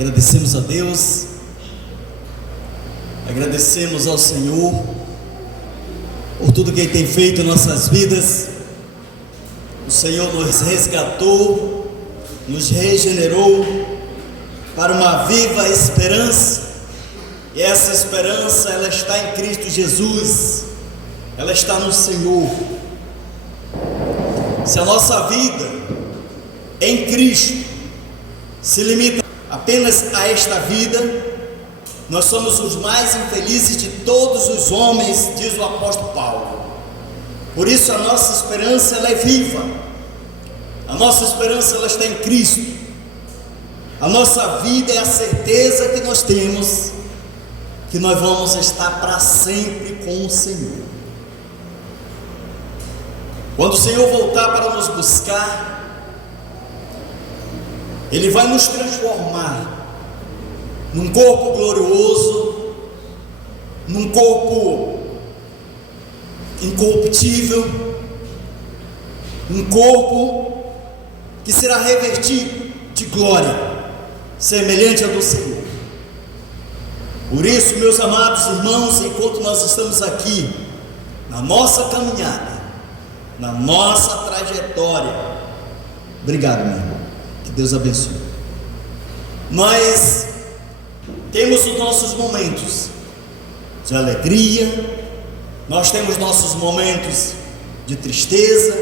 Agradecemos a Deus, agradecemos ao Senhor por tudo que Ele tem feito em nossas vidas. O Senhor nos resgatou, nos regenerou para uma viva esperança, e essa esperança ela está em Cristo Jesus, ela está no Senhor. Se a nossa vida em Cristo se limita apenas a esta vida, nós somos os mais infelizes de todos os homens, diz o apóstolo Paulo. Por isso a nossa esperança ela é viva, a nossa esperança ela está em Cristo. A nossa vida é a certeza que nós temos que nós vamos estar para sempre com o Senhor. Quando o Senhor voltar para nos buscar, Ele vai nos transformar num corpo glorioso, num corpo incorruptível, um corpo que será revestido de glória, semelhante ao do Senhor. Por isso, meus amados irmãos, enquanto nós estamos aqui, na nossa caminhada, na nossa trajetória, obrigado, meu irmão, que Deus abençoe. Nós temos os nossos momentos de alegria, nós temos nossos momentos de tristeza,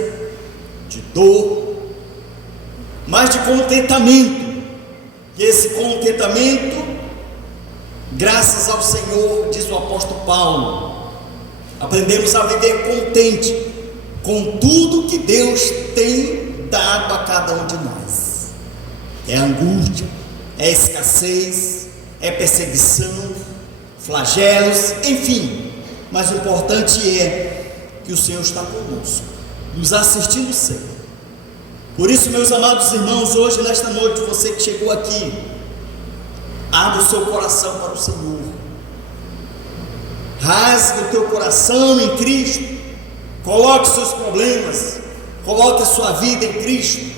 de dor, mas de contentamento. E esse contentamento, graças ao Senhor, diz o apóstolo Paulo, aprendemos a viver contente com tudo que Deus tem dado a cada um de nós. É angústia, é escassez, é perseguição, flagelos, enfim, mas o importante é que o Senhor está conosco, nos assistindo sempre. Por isso, meus amados irmãos, hoje, nesta noite, você que chegou aqui, abra o seu coração para o Senhor, rasgue o teu coração em Cristo, coloque seus problemas, coloque a sua vida em Cristo,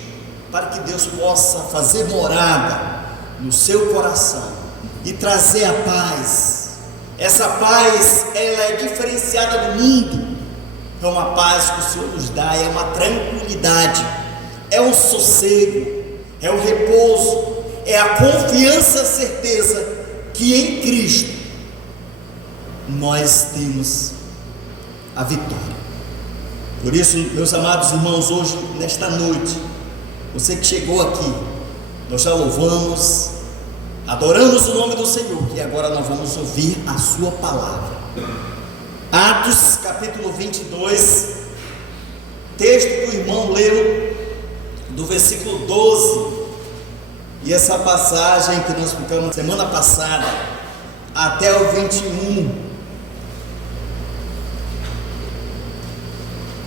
para que Deus possa fazer morada no seu coração e trazer a paz. Essa paz, ela é diferenciada do mundo, é uma paz que o Senhor nos dá, é uma tranquilidade, é um sossego, é o repouso, é a confiança, a certeza que em Cristo nós temos a vitória. Por isso, meus amados irmãos, hoje, nesta noite, você que chegou aqui, nós já louvamos, adoramos o nome do Senhor, e agora nós vamos ouvir a sua palavra. Atos capítulo 22, texto que o irmão leu, do versículo 12, e essa passagem que nós ficamos semana passada, até o 21.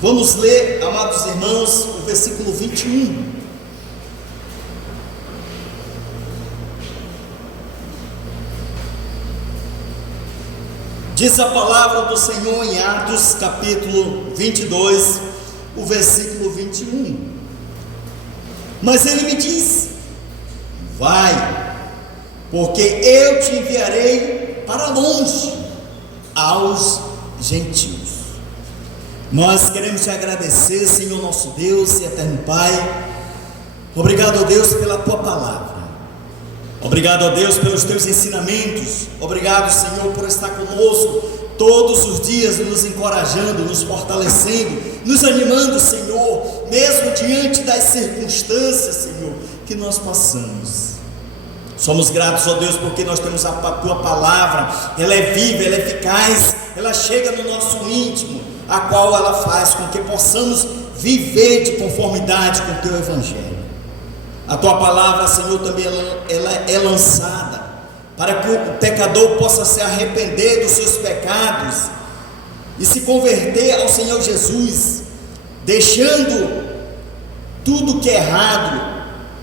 Vamos ler, amados irmãos, o versículo 21. Diz a palavra do Senhor em Atos capítulo 22, o versículo 21. Mas ele me disse: vai, porque eu te enviarei para longe, aos gentios. Nós queremos te agradecer, Senhor nosso Deus e eterno Pai. Obrigado, ó Deus, pela tua palavra. Obrigado, ó Deus, pelos teus ensinamentos. Obrigado, Senhor, por estar conosco todos os dias, nos encorajando, nos fortalecendo, nos animando, Senhor, mesmo diante das circunstâncias, Senhor, que nós passamos. Somos gratos, ó Deus, porque nós temos a tua palavra. Ela é viva, ela é eficaz, ela chega no nosso íntimo, a qual ela faz com que possamos viver de conformidade com o teu evangelho. A tua palavra, Senhor, também ela é lançada para que o pecador possa se arrepender dos seus pecados e se converter ao Senhor Jesus, deixando tudo que é errado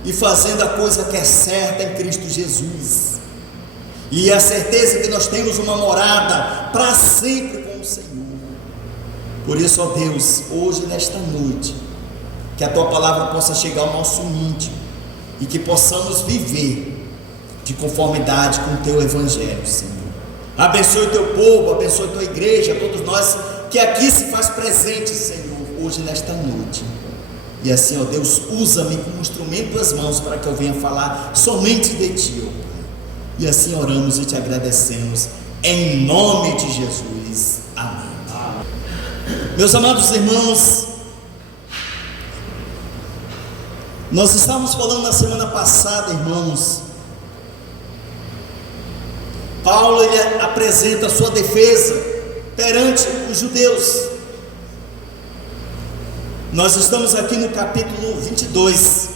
e fazendo a coisa que é certa em Cristo Jesus. E a certeza que nós temos uma morada para sempre com o Senhor. Por isso, ó Deus, hoje nesta noite, que a tua palavra possa chegar ao nosso íntimo e que possamos viver de conformidade com o teu evangelho, Senhor. Abençoe o teu povo, abençoe a tua igreja, todos nós que aqui se faz presente, Senhor, hoje nesta noite. E assim, ó Deus, usa-me como instrumento das mãos para que eu venha falar somente de ti, ó Pai. E assim oramos e te agradecemos, em nome de Jesus. Amém. Meus amados irmãos, nós estávamos falando na semana passada, irmãos. Paulo, ele apresenta a sua defesa perante os judeus. Nós estamos aqui no capítulo 22.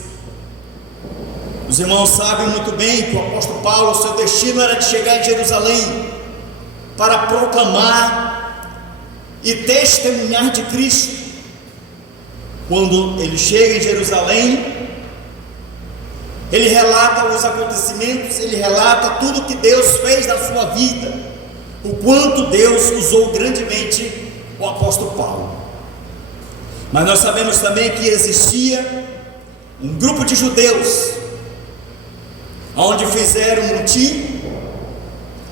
Os irmãos sabem muito bem que o apóstolo Paulo, seu destino era de chegar em Jerusalém para proclamar e testemunhar de Cristo. Quando ele chega em Jerusalém, ele relata os acontecimentos, ele relata tudo que Deus fez na sua vida, o quanto Deus usou grandemente o apóstolo Paulo. Mas nós sabemos também que existia um grupo de judeus, onde fizeram um motim,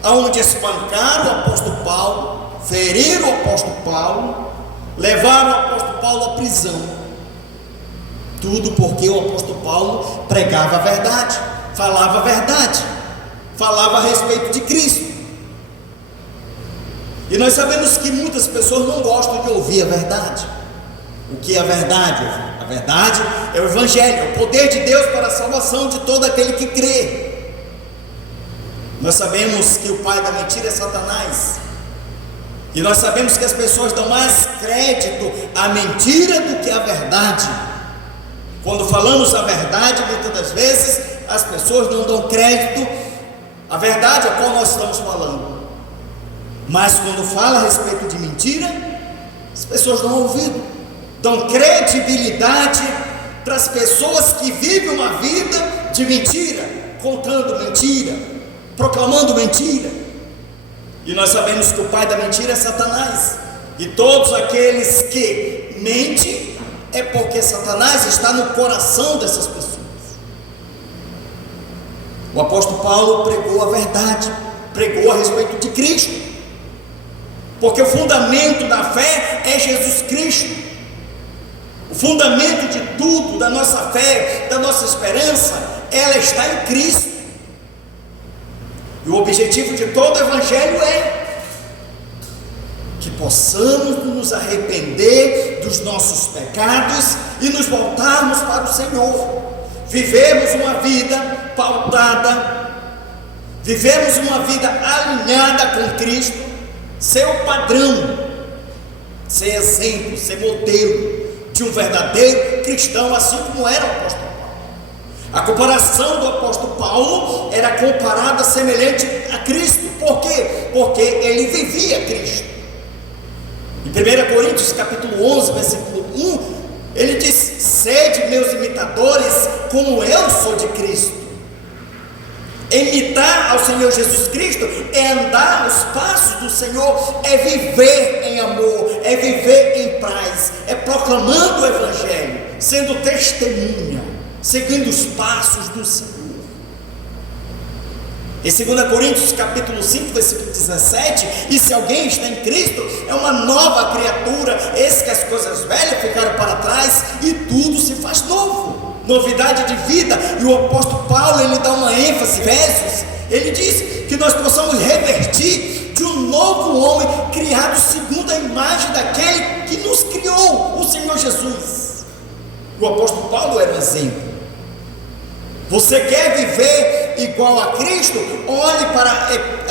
onde espancaram o apóstolo Paulo, feriram o apóstolo Paulo, levaram o apóstolo Paulo à prisão. Tudo porque o apóstolo Paulo pregava a verdade, falava a verdade, falava a respeito de Cristo. E nós sabemos que muitas pessoas não gostam de ouvir a verdade. O que é a verdade? A verdade é o Evangelho, é o poder de Deus para a salvação de todo aquele que crê. Nós sabemos que o pai da mentira é Satanás. E nós sabemos que as pessoas dão mais crédito à mentira do que à verdade. Quando falamos a verdade, muitas das vezes as pessoas não dão crédito à verdade a qual nós estamos falando. Mas quando fala a respeito de mentira, as pessoas dão ouvido, dão credibilidade para as pessoas que vivem uma vida de mentira, contando mentira, proclamando mentira. E nós sabemos que o pai da mentira é Satanás. E todos aqueles que mentem é porque Satanás está no coração dessas pessoas. O apóstolo Paulo pregou a verdade, pregou a respeito de Cristo, porque o fundamento da fé é Jesus Cristo. O fundamento de tudo, da nossa fé, da nossa esperança, ela está em Cristo. E o objetivo de todo o Evangelho é que possamos nos arrepender dos nossos pecados e nos voltarmos para o Senhor, vivermos uma vida pautada, vivermos uma vida alinhada com Cristo, ser o padrão, ser exemplo, ser modelo de um verdadeiro cristão, assim como era o apóstolo Paulo. A comparação do apóstolo Paulo era comparada semelhante a Cristo. Por quê? Porque ele vivia Cristo. Em 1 Coríntios capítulo 11, versículo 1, ele diz: sede meus imitadores, como eu sou de Cristo. Imitar ao Senhor Jesus Cristo é andar os passos do Senhor, é viver em amor, é viver em paz, é proclamando o Evangelho, sendo testemunha, seguindo os passos do Senhor. Em 2 Coríntios capítulo 5, versículo 17, e se alguém está em Cristo, é uma nova criatura, eis que as coisas velhas ficaram para trás e tudo se faz novo, novidade de vida. E o apóstolo Paulo, ele dá uma ênfase, Efésios, ele diz que nós possamos revertir de um novo homem, criado segundo a imagem daquele que nos criou, o Senhor Jesus. O apóstolo Paulo era um exemplo. Você quer viver igual a Cristo? Olhe para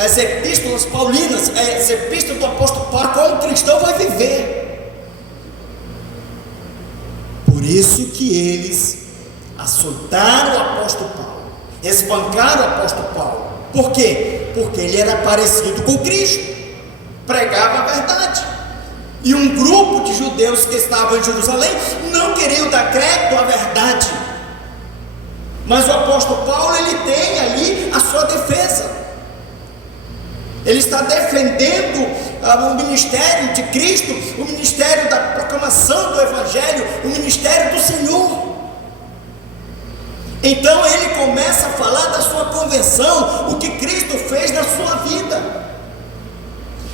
as epístolas paulinas, as epístolas do apóstolo Paulo, como o cristão vai viver. Por isso que eles açoitaram o apóstolo Paulo, espancaram o apóstolo Paulo. Por quê? Porque ele era parecido com Cristo, pregava a verdade. E um grupo de judeus que estavam em Jerusalém não queriam dar crédito à verdade. Mas o apóstolo Paulo, ele tem ali a sua defesa. Ele está defendendo o ministério de Cristo, o ministério da proclamação do Evangelho, o ministério do Senhor. Então ele começa a falar da sua conversão, o que Cristo fez na sua vida.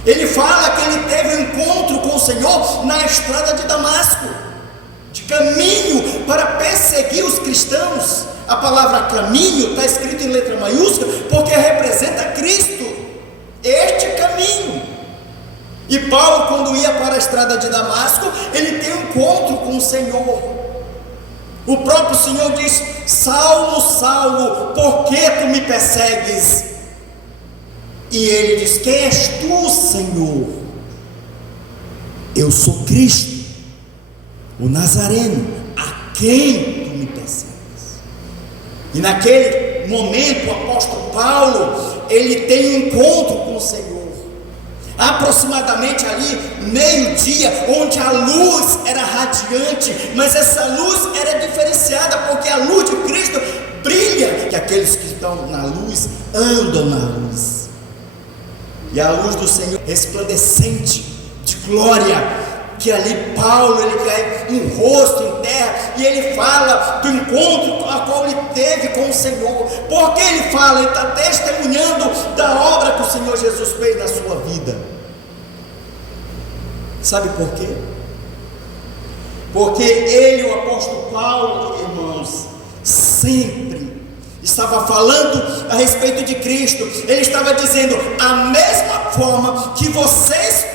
Ele fala que ele teve um encontro com o Senhor na estrada de Damasco, de caminho para perseguir os cristãos. A palavra caminho está escrita em letra maiúscula porque representa Cristo, este caminho. E Paulo, quando ia para a estrada de Damasco, ele tem um encontro com o Senhor. O próprio Senhor diz: Saulo, Saulo, por que tu me persegues? E ele diz: quem és tu, Senhor? Eu sou Cristo, o Nazareno, a quem tu me persegues. E naquele momento o apóstolo Paulo, ele tem um encontro com o Senhor, aproximadamente ali meio-dia, onde a luz era radiante, mas essa luz era diferenciada, porque a luz de Cristo brilha, que aqueles que estão na luz andam na luz. E a luz do Senhor resplandecente de glória, que ali Paulo, ele cai um rosto em terra, e ele fala do encontro a qual ele teve com o Senhor. Porque ele fala, ele está testemunhando da obra que o Senhor Jesus fez na sua vida. Sabe por quê? Porque ele, o apóstolo Paulo, irmãos, sempre estava falando a respeito de Cristo. Ele estava dizendo: a mesma forma que vocês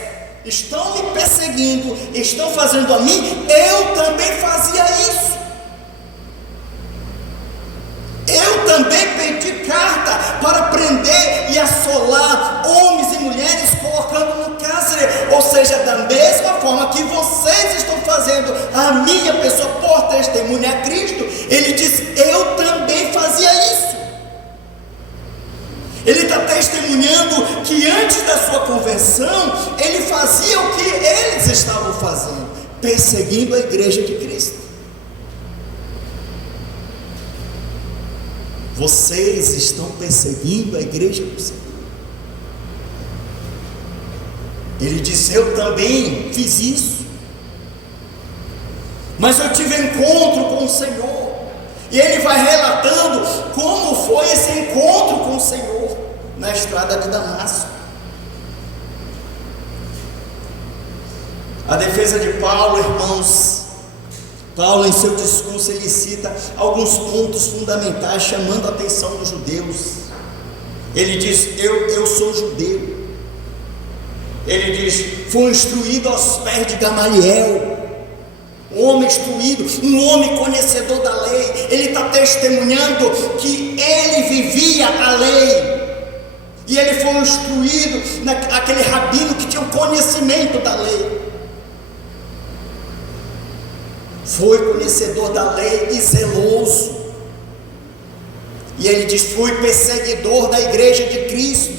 estão me perseguindo, estão fazendo a mim, eu também fazia isso. Eu também pedi carta para prender e assolar homens e mulheres, colocando no cárcere. Ou seja, da mesma forma que vocês estão fazendo a minha pessoa por testemunha a Cristo, ele diz: eu também fazia isso. Ele está testemunhando que antes da sua conversão, ele fazia o que eles estavam fazendo, perseguindo a igreja de Cristo. Vocês estão perseguindo a igreja do Senhor. Ele disse: eu também fiz isso, mas eu tive encontro com o Senhor. E ele vai relatando como foi esse encontro com o Senhor na estrada de Damasco. A defesa de Paulo, irmãos, Paulo em seu discurso ele cita alguns pontos fundamentais, chamando a atenção dos judeus. Ele diz: eu sou judeu. Ele diz: fui instruído aos pés de Gamaliel, um homem instruído, um homem conhecedor da lei. Ele está testemunhando que ele vivia a lei, e ele foi instruído naquele rabino que tinha o conhecimento da lei. Foi conhecedor da lei e zeloso. E ele diz: fui perseguidor da igreja de Cristo,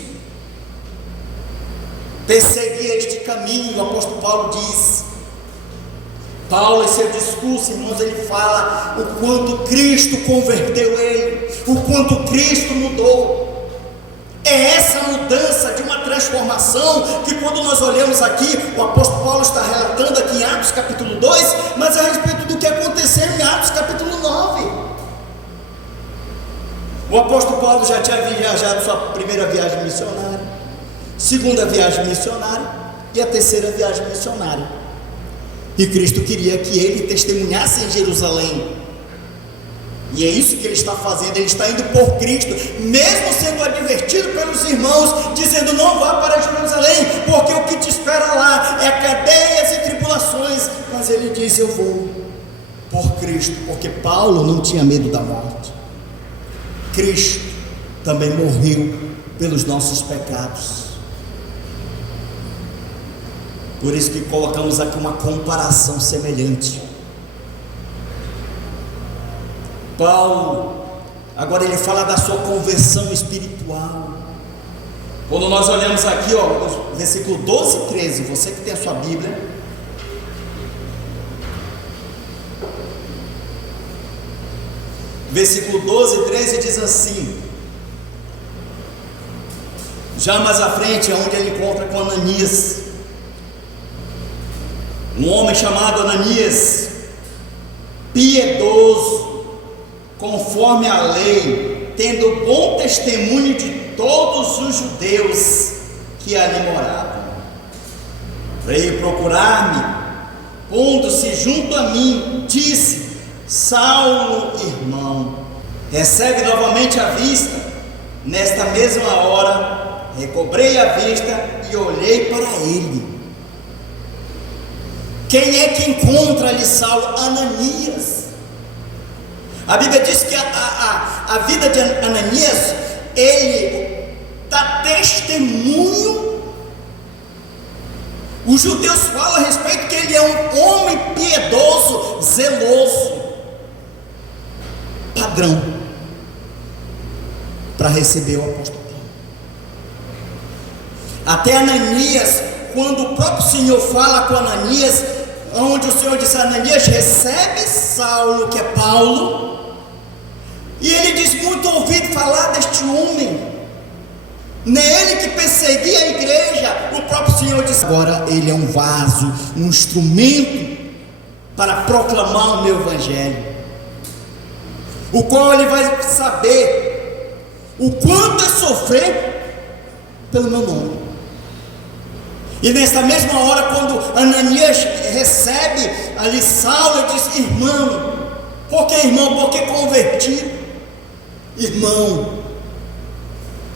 persegui este caminho. O apóstolo Paulo diz. Paulo, em seu discurso, irmãos, ele fala o quanto Cristo converteu ele, o quanto Cristo mudou. É essa mudança de uma transformação que, quando nós olhamos aqui, o apóstolo Paulo está relatando aqui em Atos capítulo 2, mas a respeito do que aconteceu em Atos capítulo 9. O apóstolo Paulo já tinha viajado sua primeira viagem missionária, segunda viagem missionária e a terceira viagem missionária. E Cristo queria que ele testemunhasse em Jerusalém. E é isso que ele está fazendo. Ele está indo por Cristo, mesmo sendo advertido pelos irmãos, dizendo: não vá para Jerusalém, porque o que te espera lá é cadeias e tribulações. Mas ele diz: eu vou por Cristo, porque Paulo não tinha medo da morte. Cristo também morreu pelos nossos pecados. Por isso que colocamos aqui uma comparação semelhante. Paulo, agora ele fala da sua conversão espiritual. Quando nós olhamos aqui, ó, versículo 12 e 13, você que tem a sua Bíblia, versículo 12 e 13 diz assim: já mais à frente é onde ele encontra com Ananias, um homem chamado Ananias, piedoso, conforme a lei, tendo bom testemunho de todos os judeus que ali moravam. Veio procurar-me, pondo-se junto a mim, disse: Saulo, irmão, recebe novamente a vista. Nesta mesma hora, recobrei a vista e olhei para ele. Quem é que encontra ali Saulo? Ananias. A Bíblia diz que a vida de Ananias, ele dá testemunho. Os judeus falam a respeito que ele é um homem piedoso, zeloso, padrão para receber o apóstolo Paulo. Até Ananias, quando o próprio Senhor fala com Ananias, onde o Senhor disse: Ananias, recebe Saulo, que é Paulo. E ele diz: muito ouvido falar deste homem. Não é ele que perseguia a igreja. O próprio Senhor disse: agora ele é um vaso, um instrumento para proclamar o meu evangelho, o qual ele vai saber o quanto é sofrer pelo meu nome. E nessa mesma hora, quando Ananias recebe ali Saulo, ele diz: irmão. Por que irmão? Porque convertido. Irmão,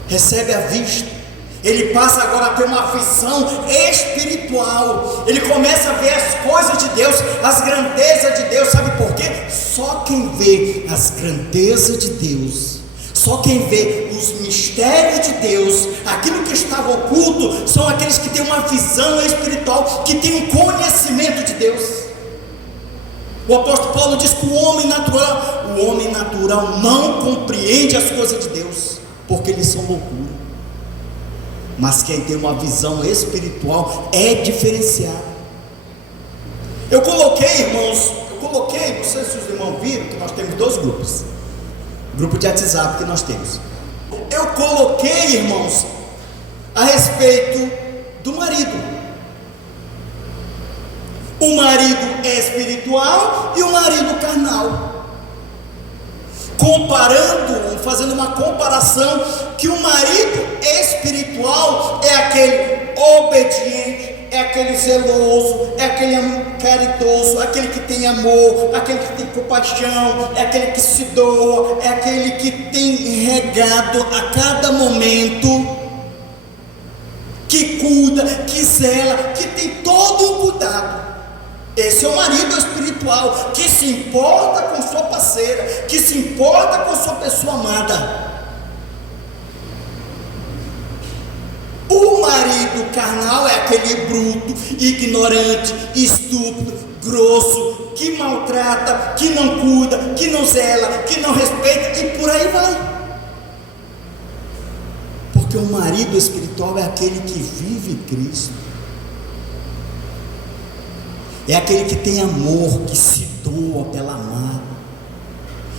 recebe a vista. Ele passa agora a ter uma visão espiritual. Ele começa a ver as coisas de Deus, as grandezas de Deus. Sabe por quê? Só quem vê as grandezas de Deus, só quem vê os mistérios de Deus, aquilo que estava oculto, são aqueles que têm uma visão espiritual, que têm um conhecimento de Deus. O apóstolo Paulo diz que o homem natural não compreende as coisas de Deus, porque eles são loucura. Mas quem tem uma visão espiritual é diferenciado. Eu coloquei, irmãos, não sei se os irmãos viram, que nós temos 2 grupos. Grupo de WhatsApp que nós temos. Eu coloquei, irmãos, a respeito do marido. O marido espiritual e o marido carnal. Comparando, fazendo uma comparação, que o marido espiritual é aquele obediente, é aquele zeloso, é aquele caridoso, aquele que tem amor, aquele que tem compaixão, é aquele que se doa, é aquele que tem regado a cada momento, que cuida, que zela, que tem todo um cuidado. Esse é o marido espiritual, que se importa com sua parceira, que se importa com sua pessoa amada. O marido carnal é aquele bruto, ignorante, estúpido, grosso, que maltrata, que não cuida, que não zela, que não respeita, e por aí vai. Porque o marido espiritual é aquele que vive Cristo. É aquele que tem amor, que se doa pela amada,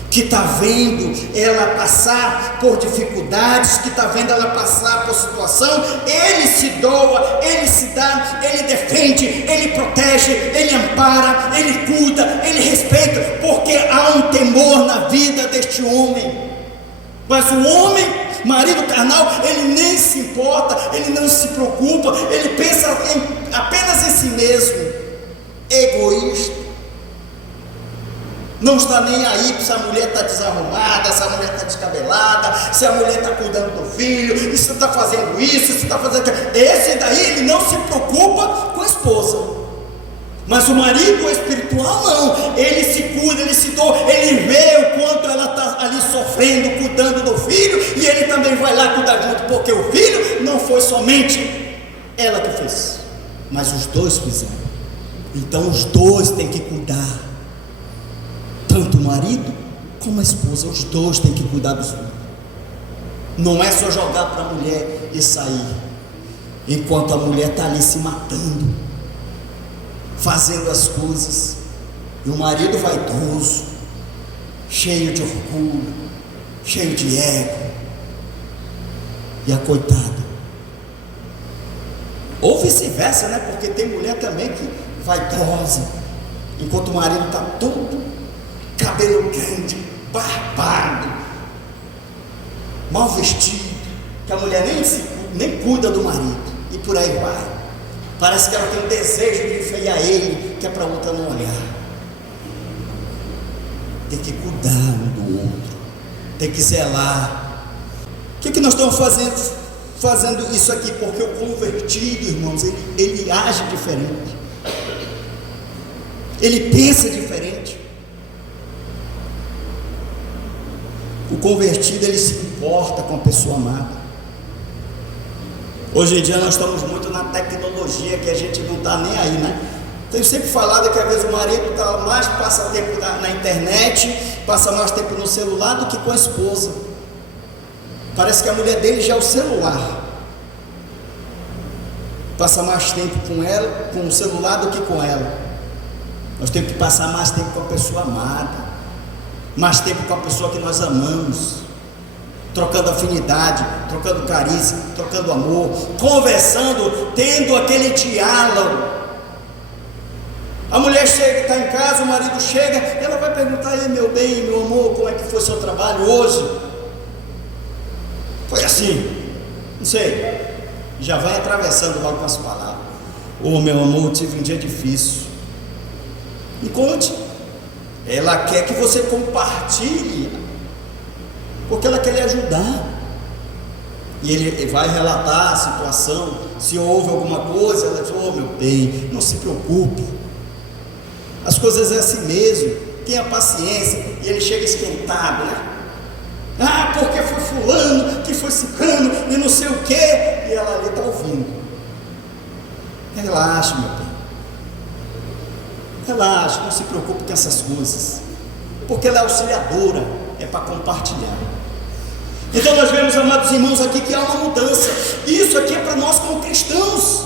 que está vendo ela passar por dificuldades, que está vendo ela passar por situação, ele se doa, ele se dá, ele defende, ele protege, ele ampara, ele cuida, ele respeita, porque há um temor na vida deste homem. Mas o homem, marido carnal, ele nem se importa, ele não se preocupa, ele pensa apenas em si mesmo. Egoísta, não está nem aí se a mulher está desarrumada, se a mulher está descabelada, se a mulher está cuidando do filho, se está fazendo isso, se está fazendo aquilo. Esse daí ele não se preocupa com a esposa. Mas o marido espiritual não, ele se cuida, ele se doa, ele vê o quanto ela está ali sofrendo, cuidando do filho, e ele também vai lá cuidar junto, porque o filho não foi somente ela que fez, mas os dois fizeram. Então os dois têm que cuidar, tanto o marido como a esposa, os dois têm que cuidar dos filhos. Não é só jogar para a mulher e sair, enquanto a mulher está ali se matando, fazendo as coisas, e o marido vaidoso, cheio de orgulho, cheio de ego, e a coitada, ou vice-versa, né? Porque tem mulher também que vaidosa, enquanto o marido está todo cabelo grande, barbado, mal vestido, que a mulher nem cuida do marido, e por aí vai. Parece que ela tem um desejo de enfeiar ele, que é para a outra não olhar. Tem que cuidar um do outro, tem que zelar. O que nós estamos fazendo isso aqui? Porque o convertido, irmãos, ele age diferente, ele pensa diferente. O convertido, ele se importa com a pessoa amada. Hoje em dia nós estamos muito na tecnologia, que a gente não está nem aí, né? Tenho sempre falado que às vezes o marido passa tempo na internet, passa mais tempo no celular do que com a esposa. Parece que a mulher dele já é o celular, passa mais tempo com ela, com o celular, do que com ela. Nós temos que passar mais tempo com a pessoa amada, mais tempo com a pessoa que nós amamos, trocando afinidade, trocando carícia, trocando amor, conversando, tendo aquele diálogo. A mulher chega, está em casa, o marido chega, ela vai perguntar: aí, meu bem, meu amor, como é que foi seu trabalho hoje? Foi assim? Não sei. Já vai atravessando logo com as palavras. Ô, meu amor, tive um dia difícil. Me conte. Ela quer que você compartilhe, porque ela quer lhe ajudar. E ele vai relatar a situação. Se houve alguma coisa, ela diz: ô, meu bem, não se preocupe, as coisas é assim mesmo, tenha paciência. E ele chega esquentado, né? Ah, porque foi fulano, que foi ciclano, e não sei o que. E ela ali está ouvindo. Relaxa, meu bem, relaxa, não se preocupe com essas coisas, porque ela é auxiliadora, é para compartilhar. Então nós vemos, amados irmãos, aqui que há uma mudança. Isso aqui é para nós como cristãos.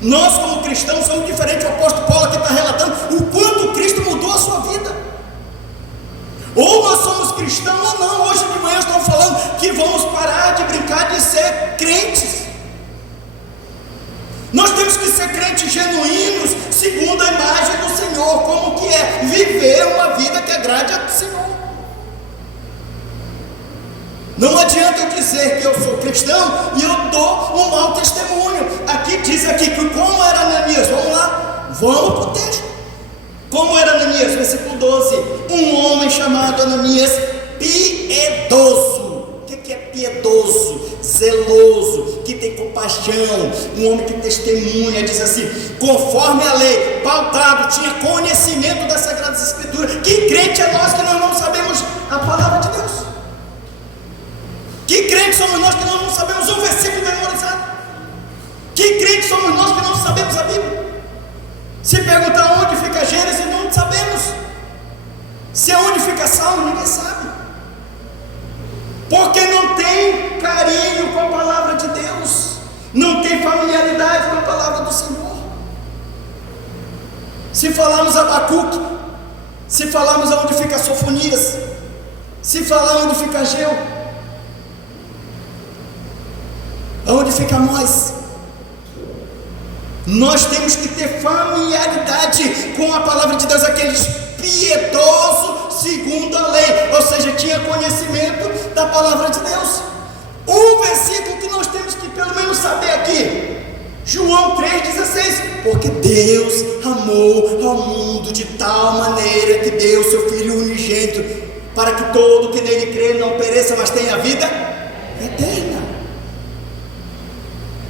Nós como cristãos somos diferentes. O apóstolo Paulo aqui está relatando o quanto Cristo mudou a sua vida. Ou nós somos cristãos ou não. Hoje de manhã estão falando que vamos parar de brincar de ser crentes. Nós temos que ser crentes genuínos, segundo a imagem do Senhor. Como que é? Viver uma vida que agrade ao Senhor. Não adianta eu dizer que eu sou cristão e eu dou um mau testemunho. Aqui diz aqui que como era Ananias. Vamos lá, vamos para o texto. Como era Ananias? Versículo 12. Um homem chamado Ananias, piedoso. O que é piedoso? Zeloso, que tem compaixão, um homem que testemunha. Diz assim: conforme a lei, pautado, tinha conhecimento das Sagradas Escrituras. Que crente é nós que nós não sabemos a palavra de Deus? Que crentes somos nós que nós não sabemos um versículo memorizado? Que crentes somos nós que não sabemos a Bíblia? Se perguntar onde fica Gênesis, não sabemos. Se é onde fica Salmo, ninguém sabe. Porque não tem carinho com a palavra de Deus, não tem familiaridade com a palavra do Senhor. Se falarmos Abacuque, se falarmos onde fica Sofonias, se falar onde fica Ageu, aonde fica Amós, nós temos que ter familiaridade com a palavra de Deus. Aqueles piedosos segundo a lei, ou seja, tinha conhecimento da palavra de Deus. Um versículo que nós temos que pelo menos saber aqui, João 3,16: porque Deus amou ao mundo de tal maneira que deu seu Filho unigênito, para que todo que nele crê não pereça, mas tenha vida eterna.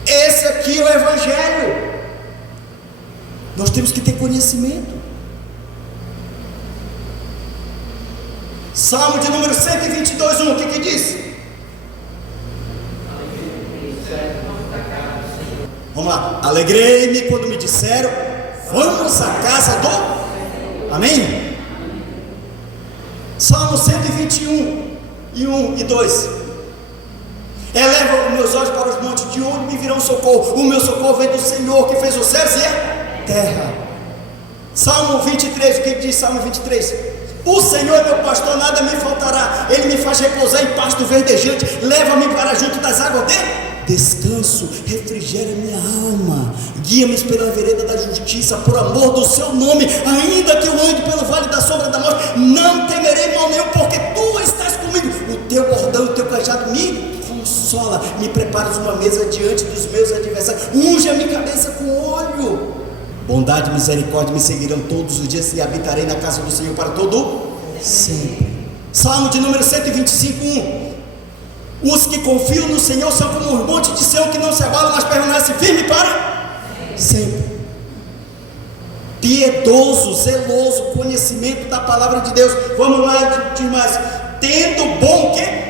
Esse aqui é o Evangelho. Nós temos que ter conhecimento. Salmo de número 122, 1, o que diz? Vamos lá. Alegrei-me quando me disseram: vamos à casa do... Amém? Salmo 121, 1 e 2. Eleva os meus olhos para os montes, de onde me virão socorro? O meu socorro vem do Senhor, que fez os céus e a terra. Salmo 23, o que diz Salmo 23? O Senhor é meu pastor, nada me faltará. Ele me faz repousar em pasto verdejante, leva-me para junto das águas de descanso, refrigera minha alma, guia-me pela vereda da justiça, por amor do seu nome, ainda que eu ande pelo vale da sombra da morte, não temerei mal nenhum, porque tu estás comigo, o teu bordão e o teu cajado me consola, me preparas uma mesa diante dos meus adversários, unge a minha cabeça com óleo. Bondade e misericórdia me seguirão todos os dias, e habitarei na casa do Senhor para todo sempre. Salmo de número 125, 1. Os que confiam no Senhor são como os montes de Sião, que não se abalam, mas permanecem firmes para sempre. Piedoso, zeloso, conhecimento da palavra de Deus. Vamos lá, diz mais: tendo bom o quê?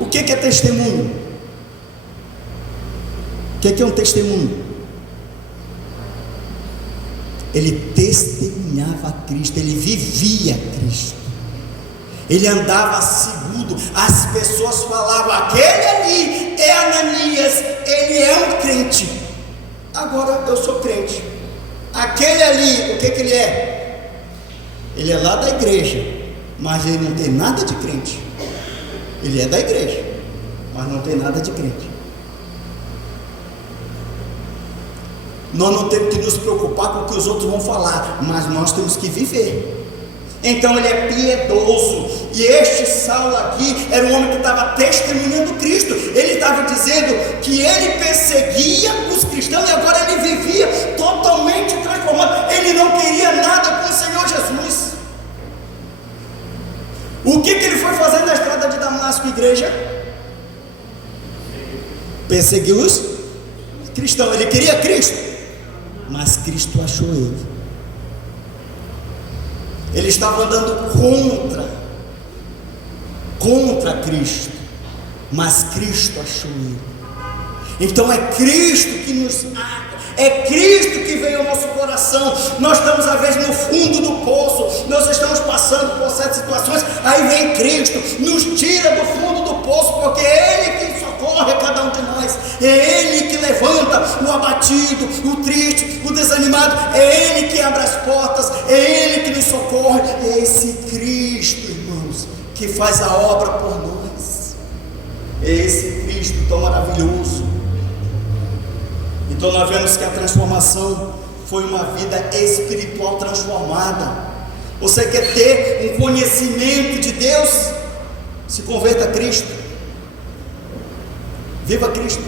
O que é testemunho? O que é um testemunho? Ele testemunhava a Cristo, ele vivia Cristo, ele andava seguro. As pessoas falavam: aquele ali é Ananias, ele é um crente. Agora eu sou crente. Aquele ali, o que ele é? Ele é lá da igreja, mas ele não tem nada de crente. Ele é da igreja, mas não tem nada de crente. Nós não temos que nos preocupar com o que os outros vão falar, mas nós temos que viver. Então ele é piedoso, e este Saulo aqui era um homem que estava testemunhando Cristo. Ele estava dizendo que ele perseguia os cristãos, e agora ele vivia totalmente transformado. Ele não queria nada com o Senhor Jesus. O que ele foi fazer na estrada de Damasco, igreja? Perseguiu os cristãos. Ele queria Cristo, mas Cristo achou ele. Ele estava andando contra Cristo, mas Cristo achou ele. Então é Cristo que nos acha, é Cristo que veio ao nosso coração. Nós estamos às vezes no fundo do poço, nós estamos passando por certas situações, aí vem Cristo, nos tira do fundo do poço, porque é Ele que socorre cada um de nós, é Ele que levanta o abatido, o triste, o desanimado, é Ele que abre as portas, é Ele que nos socorre. É esse Cristo, irmãos, que faz a obra por nós. É esse Cristo tão maravilhoso. Então nós vemos que a transformação foi uma vida espiritual transformada. Você quer ter um conhecimento de Deus? Se converta a Cristo. Viva Cristo.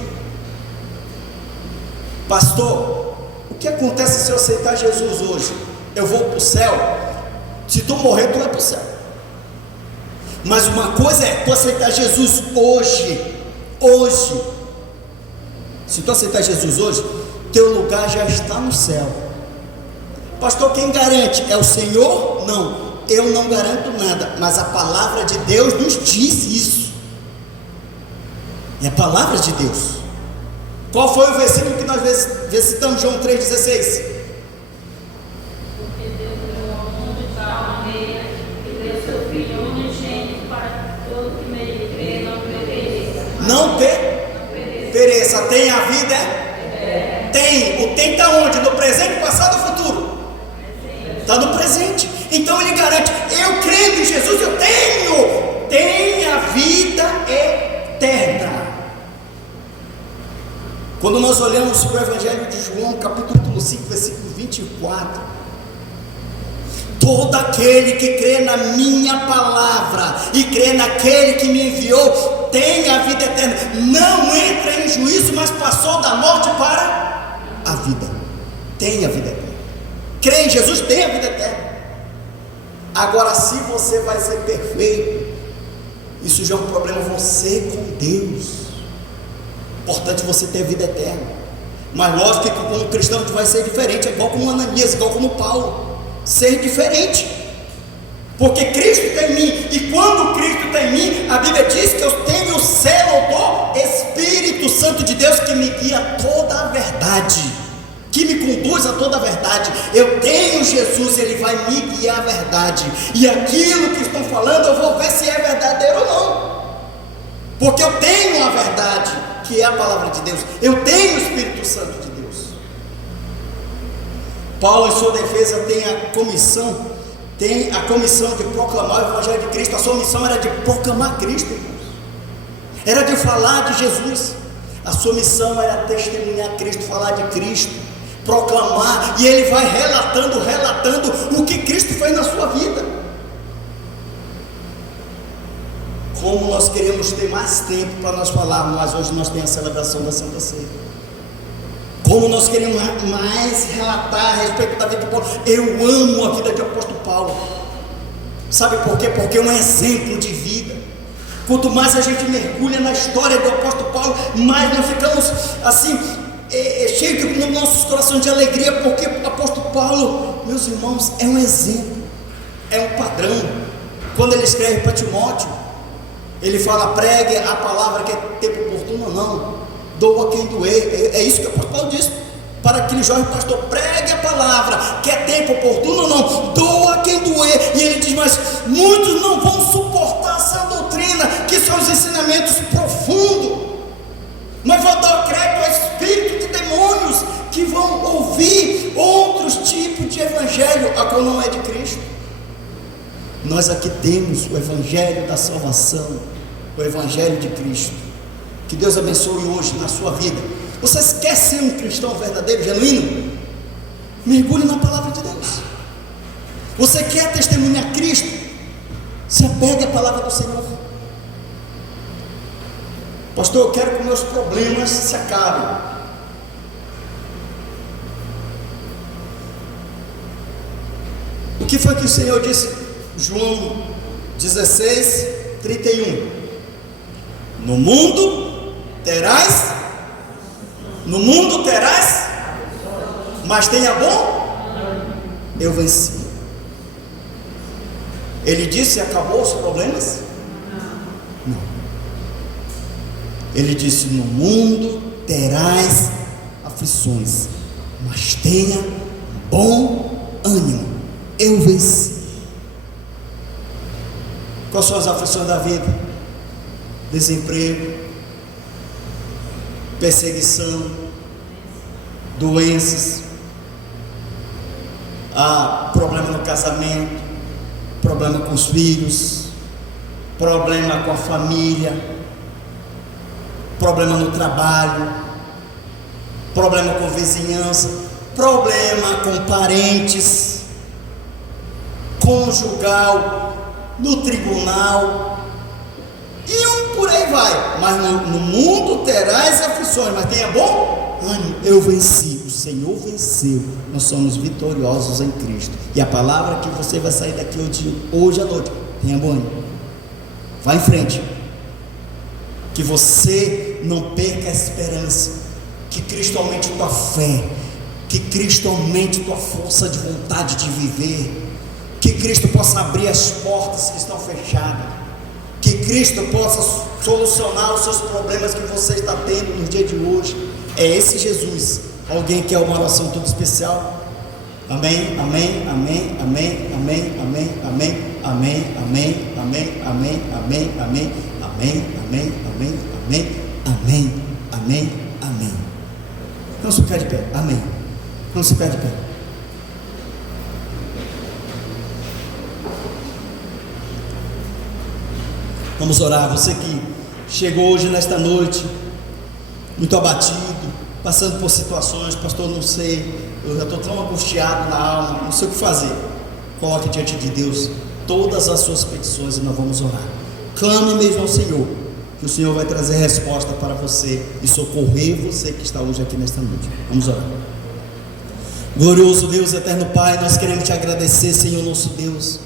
Pastor, o que acontece se eu aceitar Jesus hoje? Eu vou para o céu? Se tu morrer, tu vai para o céu. Mas uma coisa é tu aceitar Jesus hoje. Se tu aceitar Jesus hoje, teu lugar já está no céu. Pastor, quem garante? É o Senhor? Não, eu não garanto nada, mas a palavra de Deus nos diz isso. É a palavra de Deus. Qual foi o versículo que nós citamos? João 3,16. Porque Deus deu ao mundo de tal maneira que deu seu Filho unigênito para que todo que nele crê não pereça. Não pereça, tem a vida? Tem. O tem está onde? No presente, passado ou futuro? Está no presente. Então ele garante: eu creio em Jesus, eu tenho a vida eterna. Quando nós olhamos para o Evangelho de João, capítulo 5, versículo 24, todo aquele que crê na minha palavra e crê naquele que me enviou, tem a vida eterna, não entra em juízo, mas passou da morte para a vida. Tem a vida eterna. Crê em Jesus, tem a vida eterna. Agora, se você vai ser perfeito, isso já é um problema você com Deus. Importante você ter vida eterna. Mas lógico que como cristão a gente vai ser diferente, é igual como Ananias, igual como Paulo. Ser diferente, porque Cristo está em mim, e quando Cristo está em mim, a Bíblia diz que eu tenho o selo do Espírito Santo de Deus, que me guia a toda a verdade, que me conduz a toda a verdade. Eu tenho Jesus, Ele vai me guiar a verdade, e aquilo que estão falando eu vou ver se é verdadeiro ou não, porque eu tenho a verdade, que é a palavra de Deus, eu tenho o Espírito Santo de Deus. Paulo, em sua defesa, tem a comissão tem a comissão de proclamar o Evangelho de Cristo. A sua missão era de proclamar Cristo, irmãos. Era de falar de Jesus. A sua missão era testemunhar Cristo, falar de Cristo, proclamar. E ele vai relatando o que Cristo fez na sua vida. Como nós queremos ter mais tempo para nós falarmos, mas hoje nós temos a celebração da Santa Ceia. Como nós queremos mais relatar a respeito da vida de Paulo. Eu amo a vida de apóstolo Paulo. Sabe por quê? Porque é um exemplo de vida. Quanto mais a gente mergulha na história do apóstolo Paulo, mais nós ficamos assim, cheios nos nossos corações de alegria, porque o apóstolo Paulo, meus irmãos, é um exemplo, é um padrão. Quando ele escreve para Timóteo, ele fala: pregue a palavra, que é tempo oportuno ou não, doa quem doer. É isso que o apóstolo Paulo diz para aquele jovem pastor: pregue a palavra, que é tempo oportuno ou não, doa quem doer. E ele diz: mas muitos não vão suportar essa doutrina, que são os ensinamentos profundos, mas vão dar crédito ao espírito de demônios, que vão ouvir outros tipos de evangelho, a qual não é de Cristo. Nós aqui temos o evangelho da salvação, o evangelho de Cristo. Que Deus abençoe hoje na sua vida. Você quer ser um cristão verdadeiro, genuíno? Mergulhe na palavra de Deus. Você quer testemunhar Cristo? Se apegue à palavra do Senhor. Pastor, eu quero que meus problemas se acabem. O que foi que o Senhor disse? João 16, 31. No mundo terás, mas tenha bom, eu venci. Ele disse: acabou os problemas? Não. Ele disse: no mundo terás aflições, mas tenha bom ânimo, eu venci. Quais são as aflições da vida? Desemprego, perseguição, doenças, problema no casamento, problema com os filhos, problema com a família, problema no trabalho, problema com vizinhança, problema com parentes, conjugal, no tribunal, e por aí vai. Mas no mundo terás aflições, mas tenha bom ânimo, eu venci, o Senhor venceu, nós somos vitoriosos em Cristo. E a palavra que você vai sair daqui hoje à noite: tenha bom ânimo, vá em frente, que você não perca a esperança, que Cristo aumente tua fé, que Cristo aumente tua força de vontade de viver, que Cristo possa abrir as portas que estão fechadas, que Cristo possa solucionar os seus problemas que você está tendo no dia de hoje. É esse Jesus. Alguém quer uma oração toda especial? Amém, amém, amém, amém, amém, amém, amém, amém, amém, amém, amém, amém, amém, amém, amém, amém, amém, amém, amém, amém. Vamos ficar de pé. Amém. Vamos ficar de pé. Vamos orar. Você que chegou hoje nesta noite muito abatido, passando por situações: pastor, não sei, eu já estou tão angustiado na alma, não sei o que fazer. Coloque diante de Deus todas as suas petições e nós vamos orar. Clame mesmo ao Senhor, que o Senhor vai trazer resposta para você e socorrer você que está hoje aqui nesta noite. Vamos orar. Glorioso Deus, eterno Pai, nós queremos te agradecer, Senhor nosso Deus.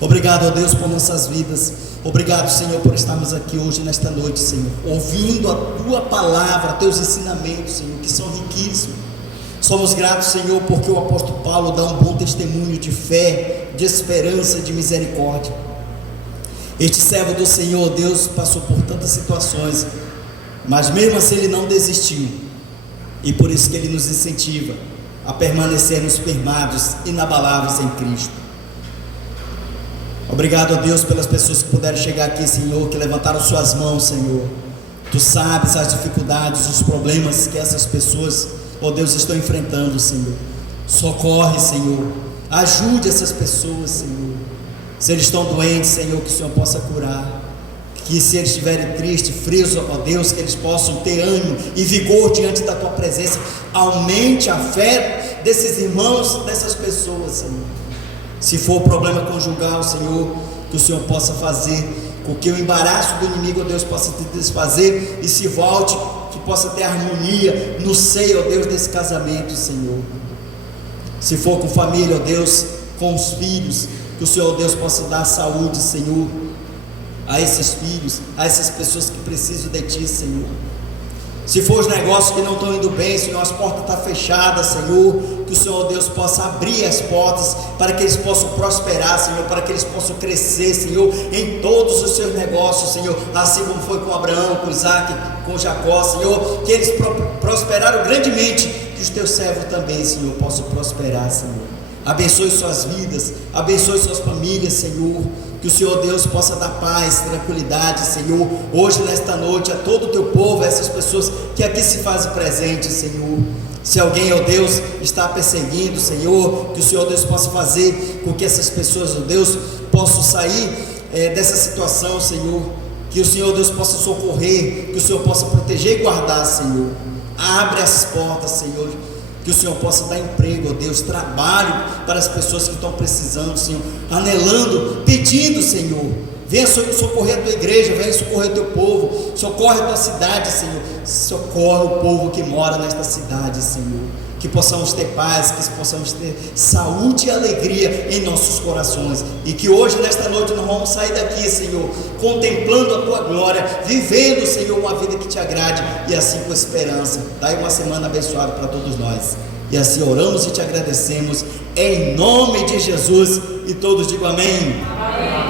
Obrigado, ó Deus, por nossas vidas. Obrigado, Senhor, por estarmos aqui hoje nesta noite, Senhor, ouvindo a tua palavra, teus ensinamentos, Senhor, que são riquíssimos. Somos gratos, Senhor, porque o apóstolo Paulo dá um bom testemunho de fé, de esperança, de misericórdia. Este servo do Senhor, Deus, passou por tantas situações, mas mesmo assim ele não desistiu, e por isso que ele nos incentiva a permanecermos firmados, inabaláveis em Cristo. Obrigado, ó Deus, pelas pessoas que puderam chegar aqui, Senhor, que levantaram suas mãos, Senhor. Tu sabes as dificuldades, os problemas que essas pessoas, ó Deus, estão enfrentando, Senhor. Socorre, Senhor, Ajude essas pessoas, Senhor. Se eles estão doentes, Senhor, que o Senhor possa curar. Que se eles estiverem tristes, frios, ó Deus, que eles possam ter ânimo e vigor diante da Tua presença. Aumente a fé desses irmãos, dessas pessoas, Senhor. Se for problema conjugal, Senhor, que o Senhor possa fazer com que o embaraço do inimigo, ó Deus, possa te desfazer e se volte, que possa ter harmonia no seio, ó Deus, desse casamento, Senhor. Se for com família, ó Deus, com os filhos, que o Senhor, ó Deus, possa dar saúde, Senhor, a esses filhos, a essas pessoas que precisam de Ti, Senhor. Se for os negócios que não estão indo bem, Senhor, as portas estão fechadas, Senhor, que o Senhor, Deus, possa abrir as portas para que eles possam prosperar, Senhor, para que eles possam crescer, Senhor, em todos os seus negócios, Senhor, assim como foi com Abraão, com Isaac, com Jacó, Senhor, que eles prosperaram grandemente, que os Teus servos também, Senhor, possam prosperar, Senhor. Abençoe suas vidas, abençoe suas famílias, Senhor. Que o Senhor Deus possa dar paz, tranquilidade, Senhor, hoje nesta noite, a todo o Teu povo, a essas pessoas que aqui se fazem presentes, Senhor. Se alguém, ó Deus, está perseguindo, Senhor, que o Senhor Deus possa fazer com que essas pessoas, ó Deus, possam sair dessa situação, Senhor. Que o Senhor Deus possa socorrer, que o Senhor possa proteger e guardar, Senhor. Abre as portas, Senhor. Que o Senhor possa dar emprego, ó Deus, trabalho para as pessoas que estão precisando, Senhor, anelando, pedindo, Senhor. Venha socorrer a Tua igreja, venha socorrer o Teu povo, socorre a Tua cidade, Senhor. Socorre o povo que mora nesta cidade, Senhor. Que possamos ter paz, que possamos ter saúde e alegria em nossos corações. E que hoje, nesta noite, nós vamos sair daqui, Senhor, contemplando a Tua glória, vivendo, Senhor, uma vida que Te agrade e assim com esperança. Dai uma semana abençoada para todos nós. E assim oramos e Te agradecemos, em nome de Jesus. E todos digam amém. Amém.